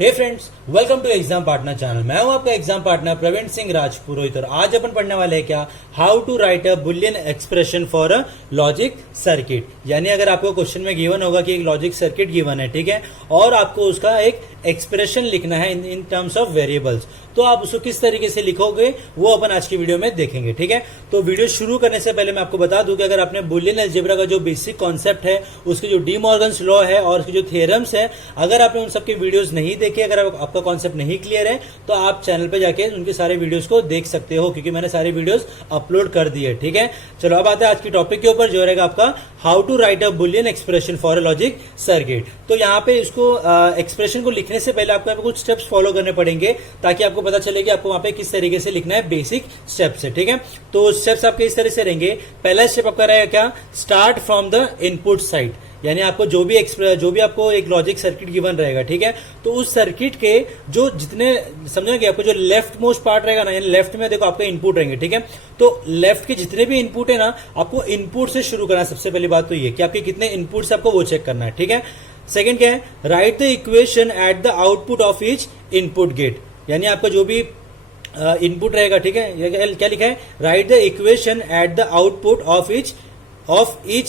Hey friends, welcome to exam partner channel. मैं हूं आपका एग्जाम पार्टनर प्रवीण सिंह राजपुरोहित और आज अपन पढ़ने वाले हैं क्या, how to write a Boolean expression for a logic circuit. यानी अगर आपको क्वेश्चन में गिवन होगा कि एक लॉजिक सर्किट गिवन है, ठीक है, और आपको उसका एक एक्सप्रेशन लिखना है इन टर्म्स ऑफ वेरिएबल्स, तो आप उसको किस तरीके से लिखोगे वो अपन आज की वीडियो में देखेंगे। ठीक है, तो वीडियो शुरू करने से पहले मैं आपको बता दूं कि अगर आपने बुलियन अलजेब्रा का जो बेसिक कॉन्सेप्ट है, उसके जो डी मॉर्गन्स लॉ है और उसके जो थ्योरम्स है, अगर आपने उन सबके वीडियोस नहीं देखे, अगर आपका कॉन्सेप्ट नहीं क्लियर है तो आप चैनल पे जाके उनके सारे वीडियोस को देख सकते हो, क्योंकि मैंने सारे वीडियोस अपलोड कर दिए। ठीक है, चलो अब आते हैं आज की टॉपिक के ऊपर, जो रहेगा आपका how to write a Boolean expression for a logic circuit. तो यहाँ पे इसको एक्सप्रेशन को लिखने से पहले आपको यहाँ पे कुछ स्टेप्स फॉलो करने पड़ेंगे ताकि आपको पता चले कि आपको वहां पे किस तरीके से लिखना है बेसिक स्टेप्स है। ठीक है, तो स्टेप्स आपके इस तरह से रहेंगे। पहला स्टेप आपका रहेगा क्या, start from the input side. यानी आपको जो भी आपको एक लॉजिक सर्किट गिवन रहेगा, ठीक है, तो उस सर्किट के जो जितने समझोगे, आपको जो लेफ्ट मोस्ट पार्ट रहेगा ना, यानी लेफ्ट में देखो आपके इनपुट रहेंगे, ठीक है, तो लेफ्ट के जितने भी इनपुट है ना, आपको इनपुट से शुरू करना है। सबसे पहली बात तो ये कि आपके कितने इनपुट आपको वो चेक करना है। ठीक है, सेकंड क्या है, write the equation at the output of each input gate. यानी आपका जो भी इनपुट रहेगा, ठीक है, क्या लिखा है, write the equation at the output of each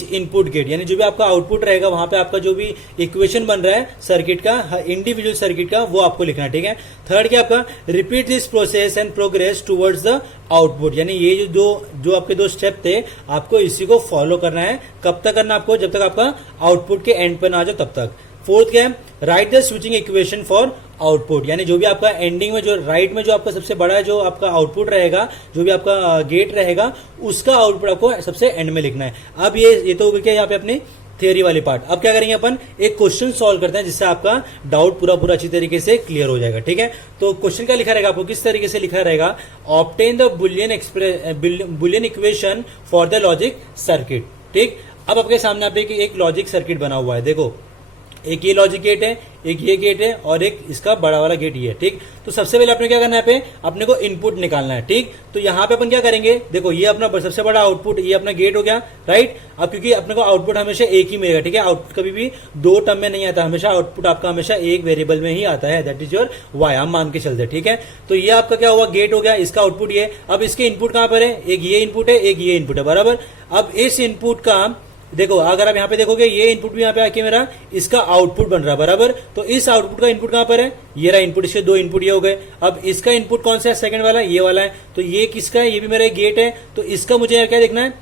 input gate. यानी जो भी आपका आउटपुट रहेगा वहां पे आपका जो भी इक्वेशन बन रहा है सर्किट का, इंडिविजुअल सर्किट का, वो आपको लिखना है। ठीक है, थर्ड क्या आपका, repeat this process and progress towards the output. यानी ये जो आपके दो स्टेप थे, आपको इसी को फॉलो करना है। कब तक करना आपको, जब तक आपका आउटपुट के एंड पर ना आ जाओ तब तक। फोर्थ क्या है, write the switching equation for output. यानी जो भी आपका एंडिंग में, जो राइट में जो आपका सबसे बड़ा जो आपका आउटपुट रहेगा, जो भी आपका गेट रहेगा, उसका आउटपुट आपको सबसे एंड में लिखना है। अब ये तो हो गया यहाँ पे अपनी थियरी वाली पार्ट। अब क्या करेंगे अपन, एक क्वेश्चन सॉल्व करते हैं जिससे आपका डाउट पूरा अच्छी तरीके से क्लियर हो जाएगा। ठीक है, तो क्वेश्चन क्या लिखा रहेगा, आपको किस तरीके से लिखा रहेगा, obtain the Boolean equation for the logic circuit. ठीक, अब आपके सामने आप एक लॉजिक सर्किट बना हुआ है। देखो, एक ये लॉजिक गेट है, एक ये गेट है और एक इसका बड़ा वाला गेट ये है। ठीक, तो सबसे पहले आपने क्या करना है, पे अपने को इनपुट निकालना है। ठीक, तो यहां पे अपन क्या करेंगे, देखो ये अपना सबसे बड़ा आउटपुट, ये अपना गेट हो गया, राइट। अब क्योंकि अपने को आउटपुट हमेशा एक ही मिलेगा, ठीक है, आउटपुट कभी भी दो टर्म में नहीं आता, हमेशा आउटपुट आपका हमेशा एक वेरिएबल में ही आता है, दैट इज योर वाई, हम मान के चलते। ठीक है, तो ये आपका क्या हुआ, गेट हो गया, इसका आउटपुट ये। अब इसके इनपुट कहां पर है, एक ये इनपुट है, एक ये इनपुट है, बराबर। अब इस इनपुट का देखो, अगर आप यहां पे देखोगे, ये इनपुट भी यहां पे आके मेरा इसका आउटपुट बन रहा है, बराबर। तो इस आउटपुट का इनपुट कहां पर है, ये रहा इनपुट, इसके दो इनपुट ये हो गए। अब इसका इनपुट कौन सा है, सेकंड वाला, ये वाला है। तो ये किसका है, ये भी मेरा एक गेट है। तो इसका मुझे क्या देखना है,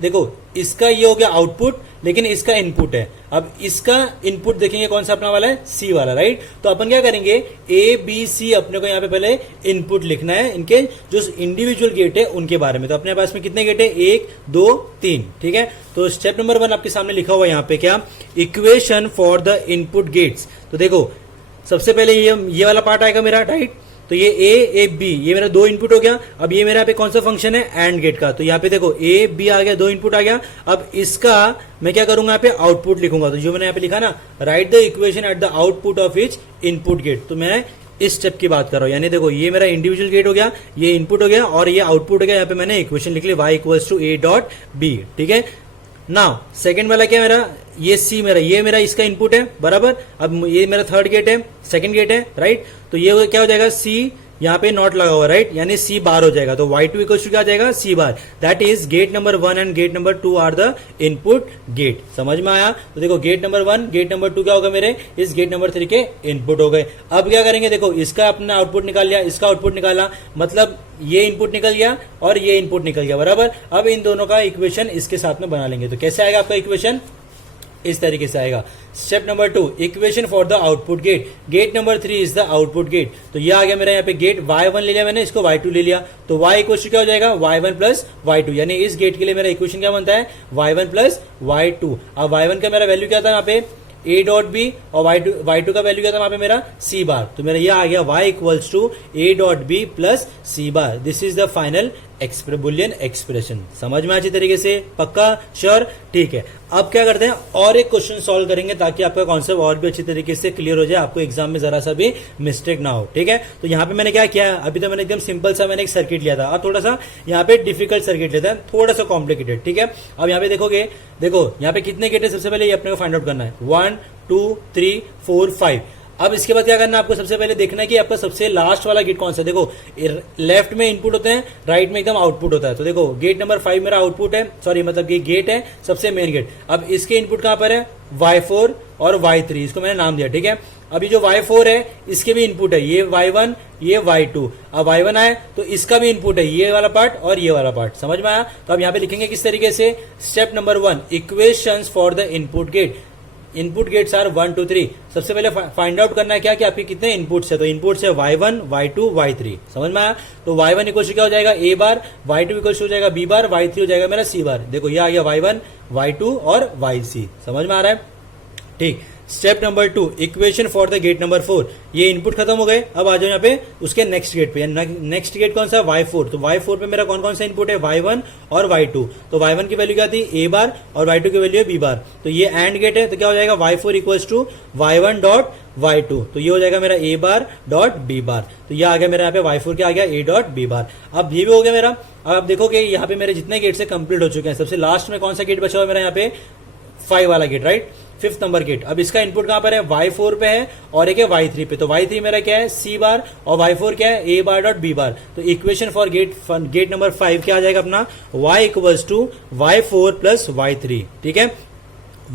देखो इसका ये हो गया आउटपुट, लेकिन इसका इनपुट है। अब इसका इनपुट देखेंगे कौन सा अपना वाला है, सी वाला, राइट। तो अपन क्या करेंगे, ए बी सी अपने को यहाँ पे पहले इनपुट लिखना है, इनके जो इंडिविजुअल गेट है उनके बारे में। तो अपने पास में कितने गेट है, 1 2 3। ठीक है, तो स्टेप नंबर 1 आपके सामने लिखा हुआ है यहाँ पे क्या, equation for the input gates. तो देखो सबसे पहले ये वाला पार्ट आएगा मेरा, राइट। तो ये ए बी, ये मेरा दो इनपुट हो गया। अब ये मेरा यहाँ पे कौन सा फंक्शन है, एंड गेट का। तो यहाँ पे देखो ए बी आ गया, दो इनपुट आ गया। अब इसका मैं क्या करूंगा, यहाँ पे आउटपुट लिखूंगा। तो जो मैंने यहाँ पे लिखा ना, write the equation at the output of each input gate. तो मैं इस स्टेप की बात कर रहा हूं। यानी देखो ये मेरा इंडिविजुअल गेट हो गया, ये इनपुट हो गया और ये आउटपुट हो गया। यहाँ पे मैंने इक्वेशन लिख ली, y equals to a dot b। ठीक है, नाउ सेकंड वाला क्या मेरा, ये सी मेरा, ये मेरा इसका इनपुट है, बराबर। अब ये मेरा थर्ड गेट है, सेकंड गेट है, राइट। तो ये क्या हो जाएगा, सी यहाँ पे नॉट लगा हुआ, राइट, यानी सी बार हो जाएगा। तो y2 इक्वल टू क्या आ जाएगा, C bar. That is gate number 1 and gate number 2 are the input gate. समझ में आया। तो देखो गेट नंबर 1 गेट नंबर 2 क्या होगा मेरे, इस गेट नंबर 3 के इनपुट हो गए। अब क्या करेंगे, देखो इसका अपना आउटपुट निकाल लिया, इसका आउटपुट निकाला, मतलब ये इनपुट निकल गया और ये इनपुट निकल गया, बराबर। अब इन दोनों का इक्वेशन इसके साथ में बना लेंगे। तो कैसे आएगा आपका इक्वेशन, इस तरीके से आएगा। Step number 2, equation for the output gate. Gate number 3 is the output gate. तो ये आ गया मेरा यहाँ पे गेट, y1 ले लिया मैंने, इसको y2 ले लिया। तो y इक्वल टू क्या हो जाएगा, y1 प्लस y2। यानी इस गेट के लिए मेरा इक्वेशन क्या बनता है, y1 प्लस y2। अब y1 का मेरा वैल्यू क्या था यहाँ पे, a डॉट बी, और y2 का वैल्यू क्या था वहां पे मेरा, c बार। तो मेरा ये आ गया y equals to a dot B plus c bar. This is the final Boolean expression. समझ में अच्छी तरीके से, पक्का, श्योर, ठीक है। अब क्या करते हैं, और एक क्वेश्चन सॉल्व करेंगे ताकि आपका कॉन्सेप्ट और भी अच्छी तरीके से क्लियर हो जाए, आपको एग्जाम में जरा सा भी मिस्टेक ना हो। ठीक है, तो यहाँ पे मैंने क्या किया, अभी तो मैंने एकदम सिंपल सा मैंने एक सर्किट लिया था। अब थोड़ा सा यहाँ पे डिफिकल्ट सर्किट लेता है, थोड़ा सा कॉम्प्लिकेटेड। ठीक है, अब यहाँ पे देखोगे, देखो यहाँ पे कितने गेट है, सबसे पहले ये अपने को फाइंड आउट करना है, 1 2 3 4 5। अब इसके बाद क्या करना है आपको, सबसे पहले देखना है कि आपका सबसे लास्ट वाला गेट कौन सा है। देखो लेफ्ट में इनपुट होते हैं, राइट में एकदम आउटपुट होता है। तो देखो गेट नंबर 5 मेरा आउटपुट है, सॉरी मतलब ये गेट है, सबसे मेन गेट। अब इसके इनपुट कहां पर है, y4 और y3, इसको मैंने नाम दिया, ठीक है। अभी जो y4 है इसके भी इनपुट है, ये y1 ये y2। अब y1 आए तो इसका भी इनपुट है, ये वाला पार्ट और ये वाला पार्ट, समझ में आया। तो अब यहां पे लिखेंगे किस तरीके से, step number 1 equations for the input gate. Input gates are 1 2 3। सबसे पहले फाइंड आउट करना है क्या कि आपके कितने इनपुट्स है। तो इनपुट्स है y1 y2 y3, समझ में आया। तो y1 इक्वल क्या हो जाएगा, a बार, y2 इक्वल हो जाएगा b बार, y3 हो जाएगा मेरा c बार। देखो ये आ गया y1 y2 और yc, समझ में आ रहा है, ठीक। Step number 2 equation for the gate number 4। ये इनपुट खत्म हो गए, अब आ जाओ यहाँ पे उसके नेक्स्ट गेट पे। नेक्स्ट गेट कौन सा, y4। तो y4 पे मेरा कौन कौन सा इनपुट है, y1 और y2। तो y1 की वैल्यू क्या थी, a बार, और y2 की वैल्यू है b बार। तो ये एंड गेट है, तो क्या हो जाएगा, y4 equals to y1 dot y2। तो ये हो जाएगा मेरा a बार डॉट b बार। तो ये आ गया मेरा यहाँ पे y4 क्या आ गया, a डॉट b बार। अब ये भी हो गया मेरा। अब आप देखोगे यहाँ पे मेरे जितने गेट से कंप्लीट हो चुके हैं, सबसे लास्ट में कौन सा गेट बचा हुआ मेरा यहाँ पे, 5 वाला gate, right, 5th number gate. अब इसका इनपुट कहां पर है, y4 पे है और एक है y3 पे। तो y3 मेरा क्या है, c बार, और y4 क्या है, a बार डॉट b बार। तो इक्वेशन फॉर गेट नंबर 5 क्या आ जाएगा अपना, y equals to y4 plus y3, ठीक है।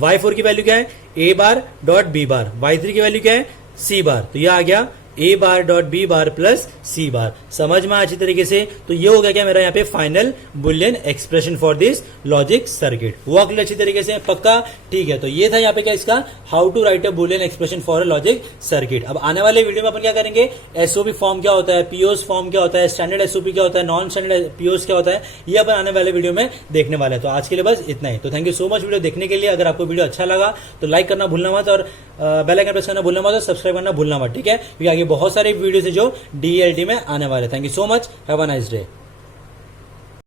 y4 की वैल्यू क्या है, a bar dot b bar, y3 की वैल्यू क्या है, c बार। तो यह आ गया a bar dot b bar plus c बार। समझ में अच्छी तरीके से। तो ये हो गया क्या मेरा यहाँ पे final Boolean expression for this logic circuit. हुआ क्लियर अच्छी तरीके से, पक्का, ठीक है। तो ये था यहाँ पे क्या इसका, how to write a Boolean expression for a logic circuit. अब आने वाले वीडियो में अपन क्या करेंगे, एसओपी फॉर्म क्या होता है, पीओस फॉर्म क्या होता है, स्टैंडर्ड एसओपी क्या होता है, नॉन स्टैंडर्ड पीओस क्या होता है, ये अपन आने वाले वीडियो में देखने वाले हैं। तो आज के लिए बस इतना ही। तो thank you so much video देखने के लिए। अगर आपको वीडियो अच्छा लगा तो लाइक करना भूलना मत, और बेल आइकन प्रेस करना भूलना मत, और सब्सक्राइब करना भूलना मत, ठीक है। क्योंकि आगे बहुत सारे वीडियोस है जो डीएलडी में आने वाले। Thank you so much, have a nice day.